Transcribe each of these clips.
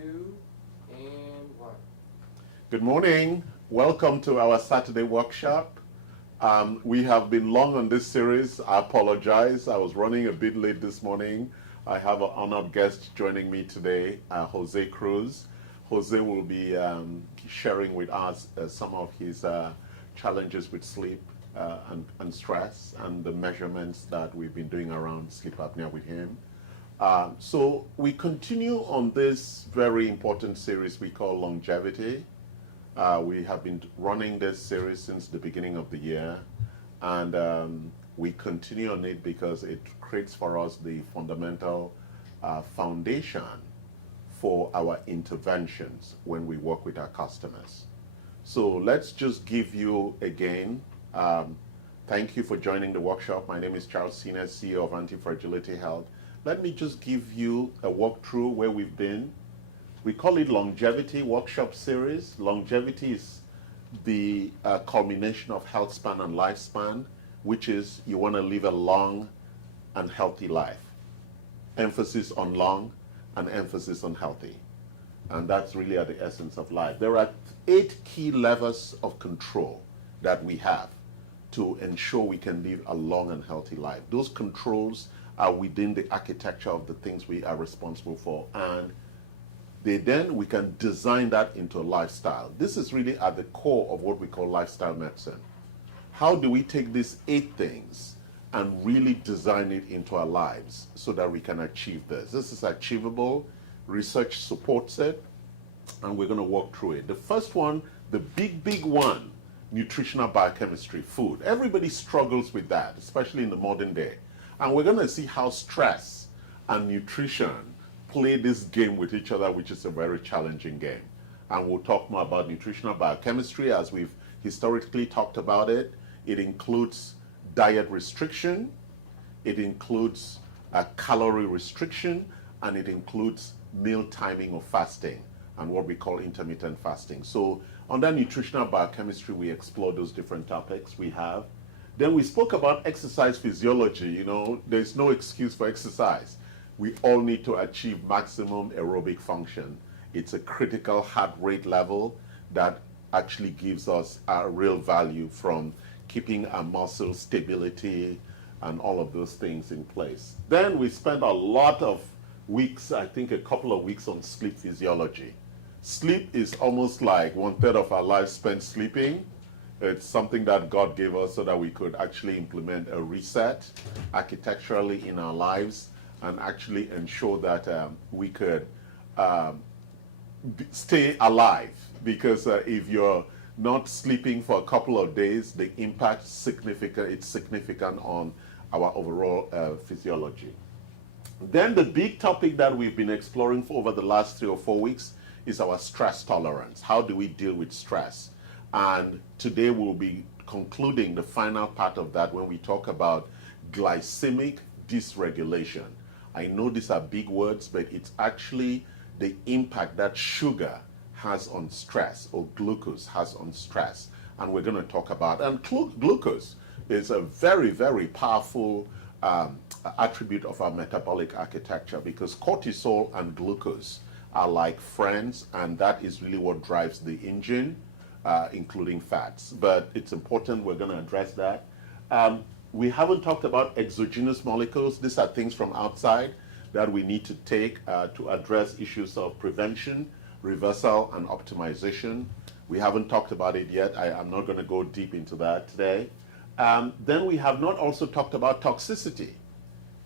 2, and 1. Good morning. Welcome to our Saturday workshop. We have been long on this series. I apologize. I was running a bit late this morning. I have an honored guest joining me today, Jose Cruz. Jose will be sharing with us some of his challenges with sleep and stress and the measurements that we've been doing around sleep apnea with him. So we continue on this very important series we call longevity. We have been running this series since the beginning of the year, and we continue on it because it creates for us the fundamental foundation for our interventions when we work with our customers. So let's just give you again, thank you for joining the workshop. My name is Charles Sine, CEO of Anti-Fragility Health. Let me just give you a walkthrough where we've been. We call it Longevity Workshop Series. Longevity is the culmination of health span and lifespan, which is you want to live a long and healthy life. Emphasis on long and emphasis on healthy. And that's really at the essence of life. There are 8 key levers of control that we have to ensure we can live a long and healthy life. Those controls are within the architecture of the things we are responsible for, and then we can design that into a lifestyle. This is really at the core of what we call lifestyle medicine. How do we take these 8 things and really design it into our lives so that we can achieve this? This is achievable. Research supports it, and we're going to walk through it. The first one, the big one, nutritional biochemistry, food. Everybody struggles with that, especially in the modern day. And we're going to see how stress and nutrition play this game with each other, which is a very challenging game. And we'll talk more about nutritional biochemistry as we've historically talked about it. It includes diet restriction, it includes calorie restriction, and it includes meal timing or fasting and what we call intermittent fasting. So under nutritional biochemistry, we explore those different topics we have. Then we spoke about exercise physiology. You know, there's no excuse for exercise. We all need to achieve maximum aerobic function. It's a critical heart rate level that actually gives us a real value from keeping our muscle stability and all of those things in place. Then we spent a lot of weeks, I think a couple of weeks, on sleep physiology. Sleep is almost like 1/3 of our life spent sleeping. It's something that God gave us so that we could actually implement a reset architecturally in our lives and actually ensure that we could stay alive. Because if you're not sleeping for a couple of days, the impact it's significant on our overall physiology. Then the big topic that we've been exploring for over the last 3 or 4 weeks is our stress tolerance. How do we deal with stress? And today we'll be concluding the final part of that when we talk about glycemic dysregulation. I know these are big words, but it's actually the impact that sugar has on stress, or glucose has on stress. And we're going to talk about, and glucose is a very, very powerful attribute of our metabolic architecture, because cortisol and glucose are like friends, and that is really what drives the engine, including fats. But it's important, we're going to address that. We haven't talked about exogenous molecules. These are things from outside that we need to take to address issues of prevention, reversal, and optimization. We haven't talked about it yet. I'm not going to go deep into that today. Then we have not also talked about toxicity,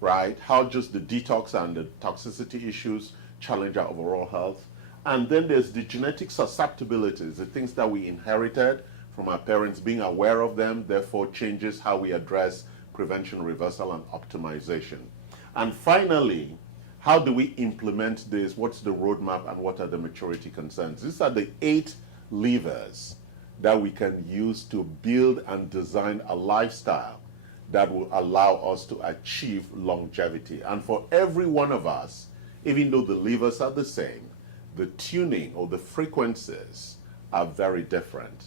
right? How just the detox and the toxicity issues challenge our overall health. And then there's the genetic susceptibilities, the things that we inherited from our parents, being aware of them, therefore changes how we address prevention, reversal, and optimization. And finally, how do we implement this? What's the roadmap and what are the maturity concerns? These are the 8 levers that we can use to build and design a lifestyle that will allow us to achieve longevity. And for every one of us, even though the levers are the same, the tuning or the frequencies are very different,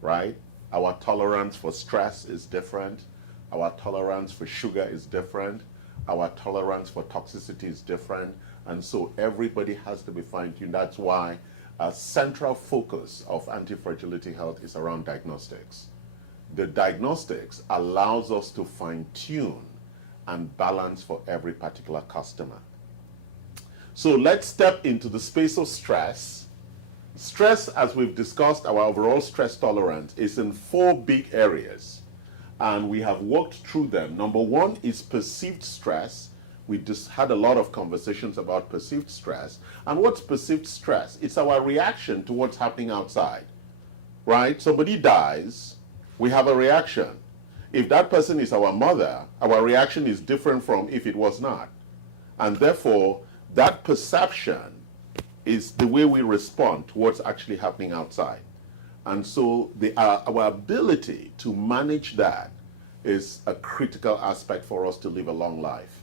right? Our tolerance for stress is different. Our tolerance for sugar is different. Our tolerance for toxicity is different. And so everybody has to be fine-tuned. That's why a central focus of anti-fragility health is around diagnostics. The diagnostics allows us to fine-tune and balance for every particular customer. So let's step into the space of stress. Stress, as we've discussed, our overall stress tolerance is in 4 big areas, and we have walked through them. Number 1 is perceived stress. We just had a lot of conversations about perceived stress. And what's perceived stress? It's our reaction to what's happening outside, right? Somebody dies, we have a reaction. If that person is our mother, our reaction is different from if it was not. And therefore, that perception is the way we respond to what's actually happening outside. And so our ability to manage that is a critical aspect for us to live a long life.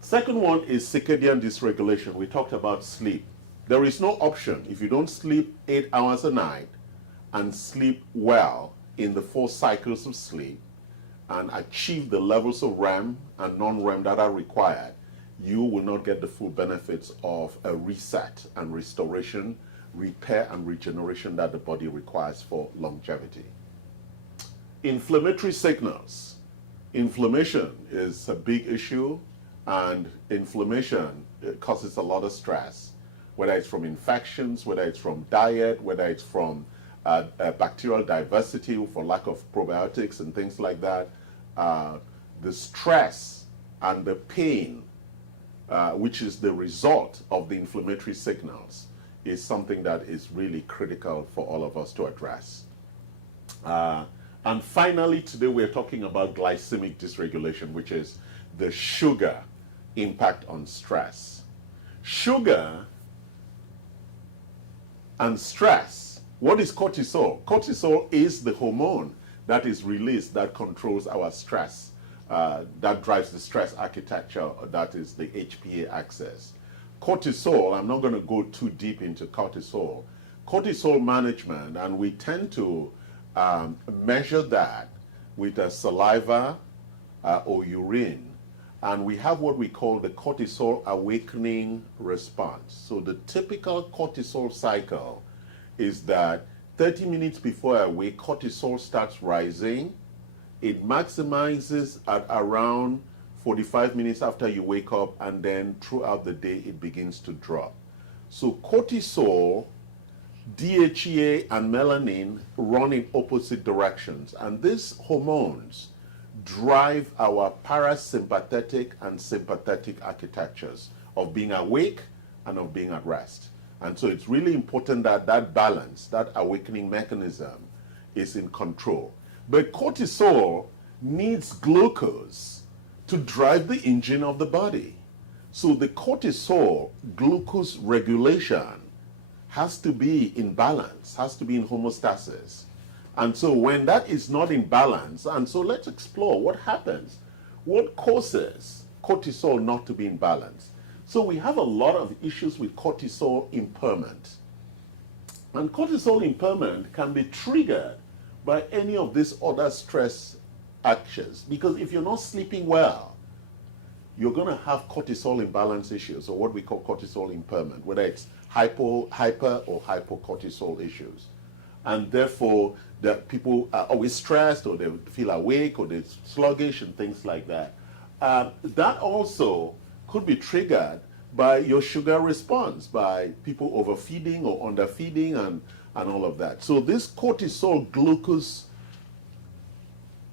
Second one is circadian dysregulation. We talked about sleep. There is no option. If you don't sleep 8 hours a night and sleep well in the 4 cycles of sleep and achieve the levels of REM and non-REM that are required, you will not get the full benefits of a reset and restoration, repair and regeneration that the body requires for longevity. Inflammatory signals. Inflammation is a big issue, and inflammation causes a lot of stress, whether it's from infections, whether it's from diet, whether it's from bacterial diversity for lack of probiotics and things like that. The stress and the pain, which is the result of the inflammatory signals, is something that is really critical for all of us to address. And finally, today we're talking about glycemic dysregulation, which is the sugar impact on stress. Sugar and stress. What is cortisol? Cortisol is the hormone that is released that controls our stress, that drives the stress architecture, that is the HPA axis. Cortisol, I'm not going to go too deep into cortisol. Cortisol management, and we tend to measure that with a saliva or urine. And we have what we call the cortisol awakening response. So the typical cortisol cycle is that 30 minutes before I wake, cortisol starts rising. It maximizes at around 45 minutes after you wake up, and then throughout the day it begins to drop. So cortisol, DHEA, and melanin run in opposite directions, and these hormones drive our parasympathetic and sympathetic architectures of being awake and of being at rest. And so it's really important that that balance, that awakening mechanism, is in control. But cortisol needs glucose to drive the engine of the body. So the cortisol glucose regulation has to be in balance, has to be in homeostasis. And so when that is not in balance, and so let's explore what happens. What causes cortisol not to be in balance? So we have a lot of issues with cortisol impairment. And cortisol impairment can be triggered by any of these other stress actions. Because if you're not sleeping well, you're going to have cortisol imbalance issues, or what we call cortisol impairment, whether it's hyper or hypocortisol issues. And therefore, that people are always stressed, or they feel awake, or they're sluggish, and things like that. That also could be triggered by your sugar response, by people overfeeding or underfeeding and all of that. So this cortisol glucose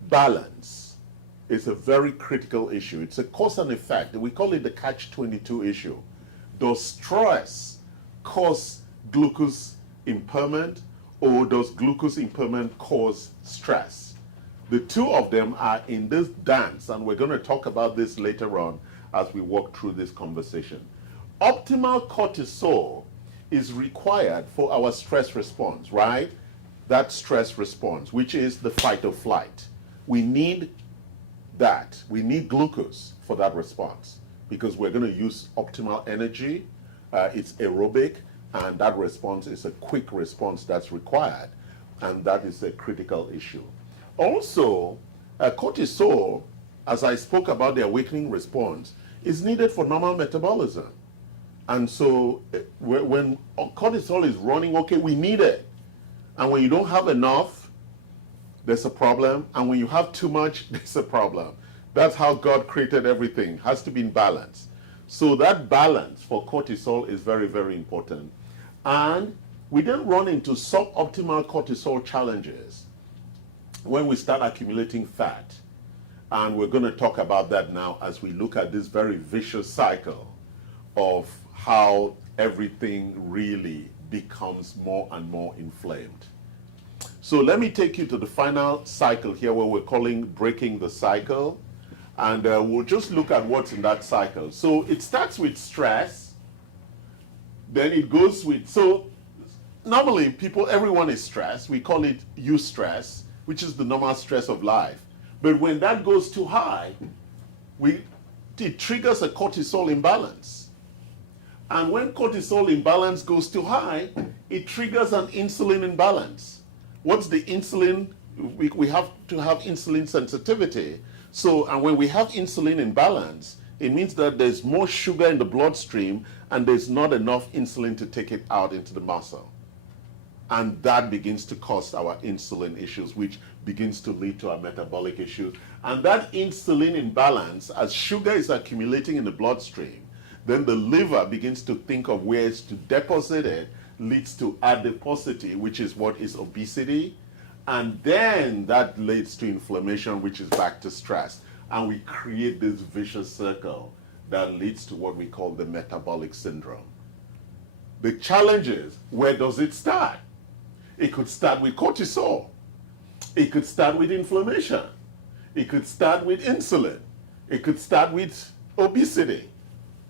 balance is a very critical issue. It's a cause and effect. We call it the catch-22 issue. Does stress cause glucose impairment, or does glucose impairment cause stress? The two of them are in this dance, and we're going to talk about this later on as we walk through this conversation. Optimal cortisol is required for our stress response, right? That stress response, which is the fight or flight. We need that. We need glucose for that response because we're going to use optimal energy. It's aerobic, and that response is a quick response that's required, and that is a critical issue. Also, cortisol, as I spoke about the awakening response, is needed for normal metabolism. And so when cortisol is running, okay, we need it. And when you don't have enough, there's a problem. And when you have too much, there's a problem. That's how God created everything. It has to be in balance. So that balance for cortisol is very, very important. And we then run into suboptimal cortisol challenges when we start accumulating fat. And we're going to talk about that now as we look at this very vicious cycle of how everything really becomes more and more inflamed. So let me take you to the final cycle here, where we're calling breaking the cycle. And we'll just look at what's in that cycle. So it starts with stress. Then it goes with, so normally everyone is stressed. We call it eustress, which is the normal stress of life. But when that goes too high, it triggers a cortisol imbalance. And when cortisol imbalance goes too high, it triggers an insulin imbalance. What's the insulin? We have to have insulin sensitivity. So, and when we have insulin imbalance, it means that there's more sugar in the bloodstream and there's not enough insulin to take it out into the muscle. And that begins to cause our insulin issues, which begins to lead to our metabolic issues. And that insulin imbalance, as sugar is accumulating in the bloodstream, then the liver begins to think of ways to deposit it, leads to adiposity, which is what is obesity. And then that leads to inflammation, which is back to stress. And we create this vicious circle that leads to what we call the metabolic syndrome. The challenge is, where does it start? It could start with cortisol. It could start with inflammation. It could start with insulin. It could start with obesity.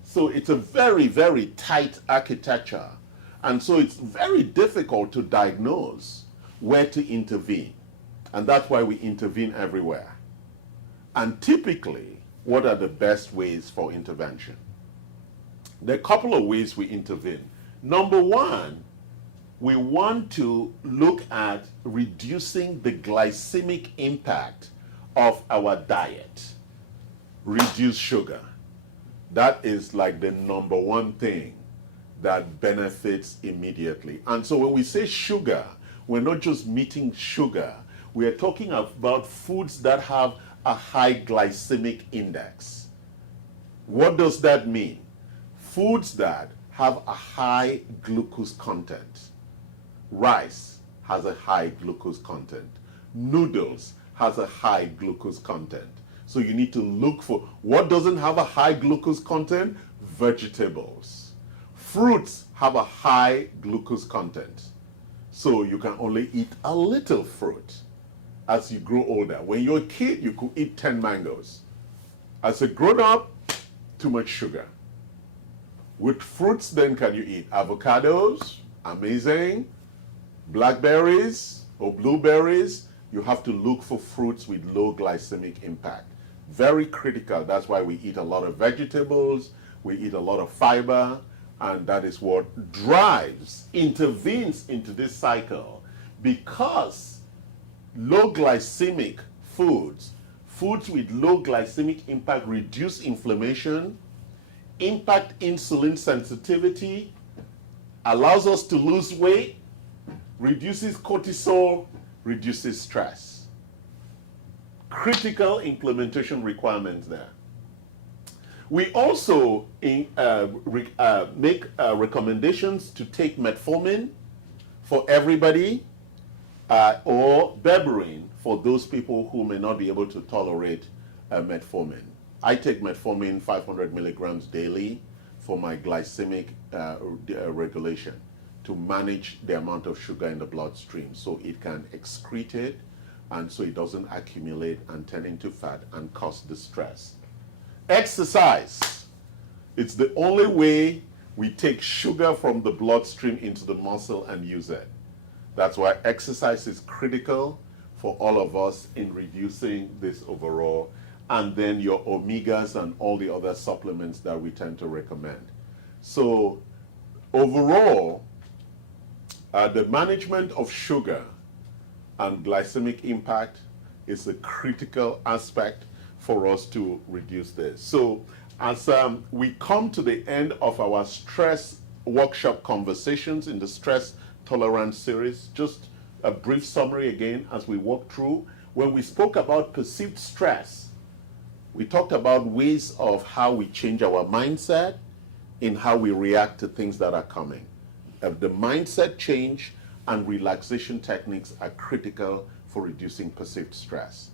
So it's a very, very tight architecture. And so it's very difficult to diagnose where to intervene. And that's why we intervene everywhere. And typically, what are the best ways for intervention? There are a couple of ways we intervene. Number one, we want to look at reducing the glycemic impact of our diet. Reduce sugar. That is like the number one thing that benefits immediately. And so when we say sugar, we're not just meeting sugar. We are talking about foods that have a high glycemic index. What does that mean? Foods that have a high glucose content. Rice has a high glucose content. Noodles has a high glucose content. So you need to look for what doesn't have a high glucose content? Vegetables. Fruits have a high glucose content. So you can only eat a little fruit as you grow older. When you're a kid, you could eat 10 mangoes. As a grown-up, too much sugar. Which fruits then can you eat? Avocados, amazing. Blackberries or blueberries, you have to look for fruits with low glycemic impact. Very critical. That's why we eat a lot of vegetables, we eat a lot of fiber, and that is what intervenes into this cycle, because low glycemic foods with low glycemic impact reduce inflammation, impact insulin sensitivity, allows us to lose weight, reduces cortisol, reduces stress. Critical implementation requirements there. We also make recommendations to take metformin for everybody, or berberine for those people who may not be able to tolerate metformin. I take metformin 500 milligrams daily for my glycemic regulation, to manage the amount of sugar in the bloodstream so it can excrete it, and so it doesn't accumulate and turn into fat and cause distress. Exercise. It's the only way we take sugar from the bloodstream into the muscle and use it. That's why exercise is critical for all of us in reducing this overall. And then your omegas and all the other supplements that we tend to recommend. So overall, the management of sugar and glycemic impact is a critical aspect for us to reduce this. So As we come to the end of our stress workshop conversations in the stress tolerance series, just a brief summary again as we walk through. When we spoke about perceived stress, we talked about ways of how we change our mindset in how we react to things that are coming. The mindset change and relaxation techniques are critical for reducing perceived stress.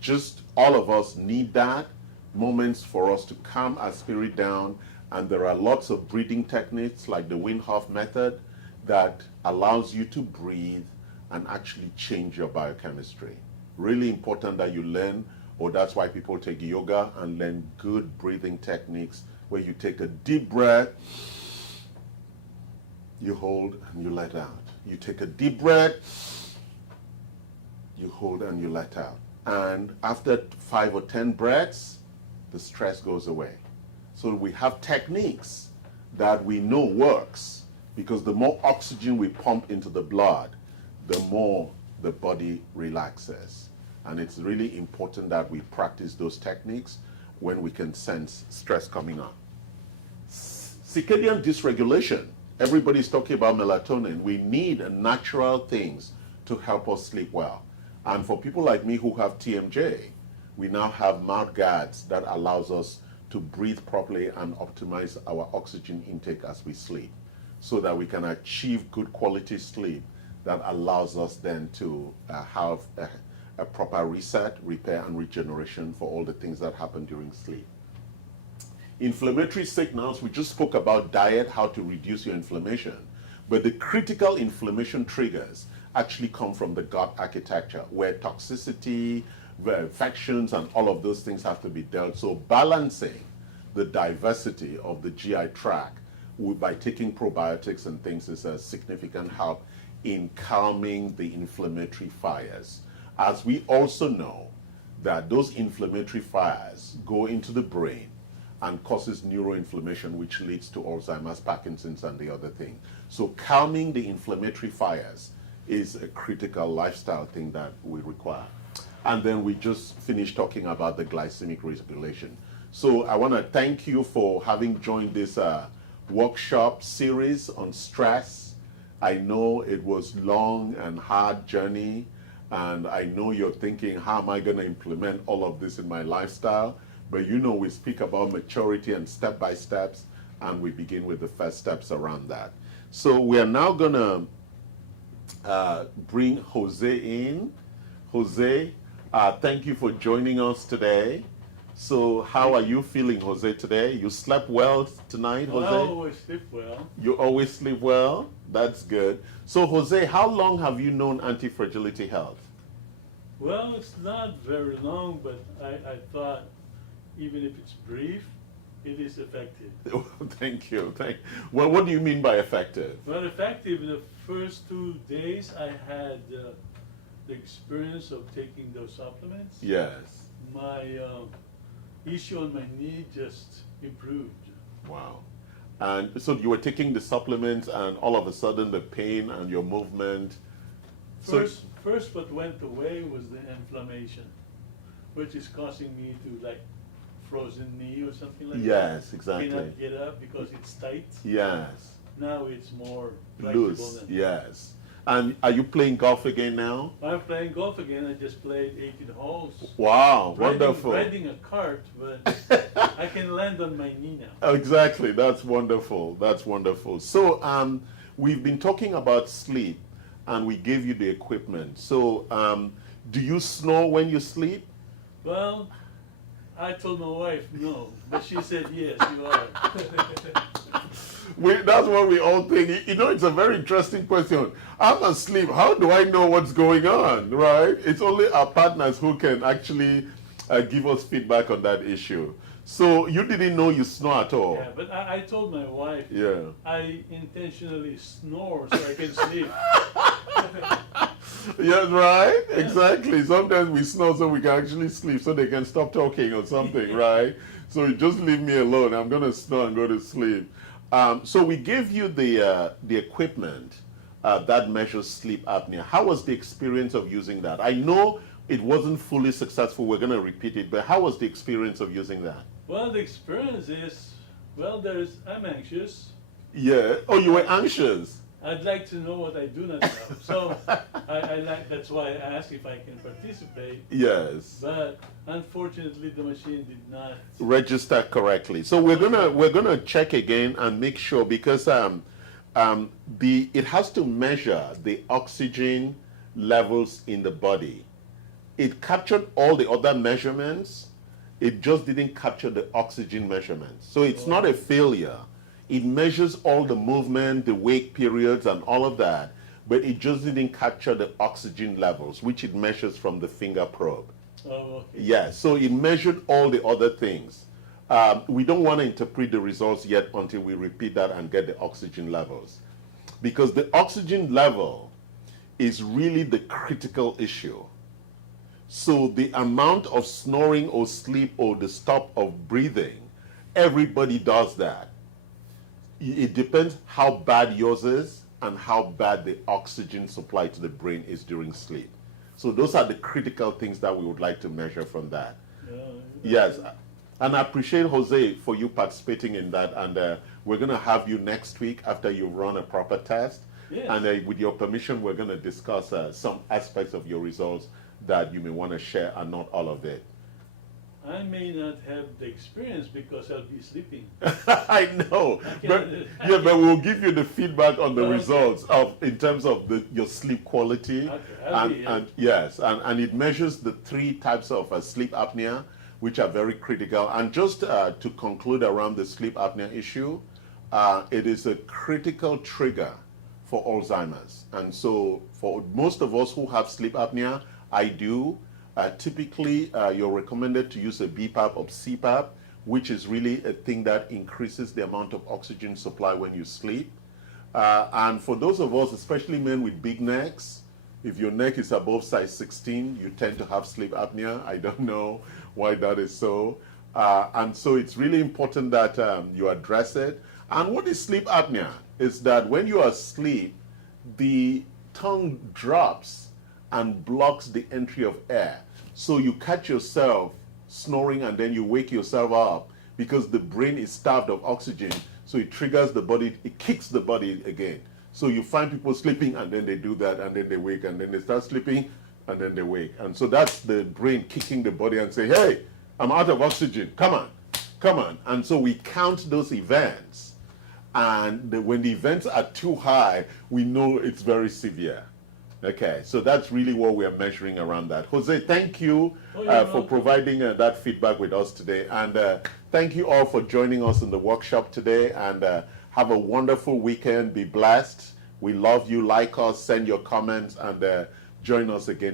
Just all of us need that, moments for us to calm our spirit down, and there are lots of breathing techniques like the Wim Hof method that allows you to breathe and actually change your biochemistry. Really important that you learn, or that's why people take yoga and learn good breathing techniques where you take a deep breath, you hold and you let out. You take a deep breath, you hold and you let out. And after 5 or 10 breaths, the stress goes away. So we have techniques that we know works, because the more oxygen we pump into the blood, the more the body relaxes. And it's really important that we practice those techniques when we can sense stress coming on. Circadian dysregulation. Everybody's talking about melatonin. We need natural things to help us sleep well. And for people like me who have TMJ, we now have mouth guards that allows us to breathe properly and optimize our oxygen intake as we sleep, so that we can achieve good quality sleep that allows us then to have a proper reset, repair, and regeneration for all the things that happen during sleep. Inflammatory signals, we just spoke about diet, how to reduce your inflammation, but the critical inflammation triggers actually come from the gut architecture, where toxicity, infections, and all of those things have to be dealt. So balancing the diversity of the GI tract by taking probiotics and things is a significant help in calming the inflammatory fires. As we also know that those inflammatory fires go into the brain and causes neuroinflammation, which leads to Alzheimer's, Parkinson's, and the other thing. So calming the inflammatory fires is a critical lifestyle thing that we require. And then we just finished talking about the glycemic regulation. So I want to thank you for having joined this workshop series on stress. I know it was long and hard journey, and I know you're thinking, how am I going to implement all of this in my lifestyle? But you know, we speak about maturity and step-by-steps, and we begin with the first steps around that. So we are now going to bring Jose in. Jose, thank you for joining us today. So how are you feeling, Jose, today? You slept well tonight, Jose? I always sleep well. You always sleep well? That's good. So Jose, how long have you known Anti-Fragility Health? Well, it's not very long, but I thought even if it's brief, it is effective. Thank you. Well, what do you mean by effective? Well, effective, the first 2 days I had the experience of taking those supplements. Yes. My issue on my knee just improved. Wow. And so you were taking the supplements, and all of a sudden the pain and your movement. First what went away was the inflammation, which is causing me to like frozen knee or something like that. Yes, exactly. Cannot get up because it's tight. Yes. Now it's more flexible. Loose. Yes. And are you playing golf again now? I'm playing golf again. I just played 18 holes. Wow, wonderful. Riding a cart, but I can land on my knee now. Exactly. That's wonderful. That's wonderful. So we've been talking about sleep, and we gave you the equipment. So do you snore when you sleep? Well, I told my wife no, but she said yes, you are. That's what we all think. You know, it's a very interesting question. I'm asleep. How do I know what's going on, right? It's only our partners who can actually give us feedback on that issue. So you didn't know you snore at all? Yeah, but I told my wife, yeah, I intentionally snore so I can sleep. Yes, right? Yeah. Exactly. Sometimes we snore so we can actually sleep, so they can stop talking or something, right? So you just leave me alone. I'm going to snore and go to sleep. So we gave you the equipment that measures sleep apnea. How was the experience of using that? I know it wasn't fully successful. We're going to repeat it, but how was the experience of using that? Well, the experience is, I'm anxious. Yeah. Oh, you were anxious. I'd like to know what I do not know. So that's why I asked if I can participate. Yes. But unfortunately, the machine did not. Register correctly. So we're gonna check again and make sure, because it has to measure the oxygen levels in the body. It captured all the other measurements. It just didn't capture the oxygen measurements. So it's not a failure. It measures all the movement, the wake periods, and all of that, but it just didn't capture the oxygen levels, which it measures from the finger probe. Oh, okay. Yeah, so it measured all the other things. We don't want to interpret the results yet until we repeat that and get the oxygen levels. Because the oxygen level is really the critical issue. So the amount of snoring or sleep or the stop of breathing, everybody does that. It depends how bad yours is and how bad the oxygen supply to the brain is during sleep. So those are the critical things that we would like to measure from that. Yes, and I appreciate, Jose, for you participating in that, and we're going to have you next week after you run a proper test. Yes. And with your permission, we're going to discuss some aspects of your results that you may want to share, and not all of it. I may not have the experience because I'll be sleeping. I know, but we'll give you the feedback on the results in terms of your sleep quality. Okay, and yes, and it measures the 3 types of sleep apnea, which are very critical. And just to conclude around the sleep apnea issue, it is a critical trigger for Alzheimer's. And so for most of us who have sleep apnea, I do. Typically, you're recommended to use a BPAP or CPAP, which is really a thing that increases the amount of oxygen supply when you sleep. And for those of us, especially men with big necks, if your neck is above size 16, you tend to have sleep apnea. I don't know why that is so. And so it's really important that you address it. And what is sleep apnea? Is that when you are asleep, the tongue drops and blocks the entry of air. So you catch yourself snoring and then you wake yourself up because the brain is starved of oxygen. So it triggers the body, it kicks the body again. So you find people sleeping and then they do that and then they wake and then they start sleeping and then they wake. And so that's the brain kicking the body and say, hey, I'm out of oxygen, come on, come on. And so we count those events. And when the events are too high, we know it's very severe. Okay, so that's really what we are measuring around that. Jose, thank you for providing that feedback with us today. And thank you all for joining us in the workshop today. And have a wonderful weekend. Be blessed. We love you. Like us, send your comments, and join us again.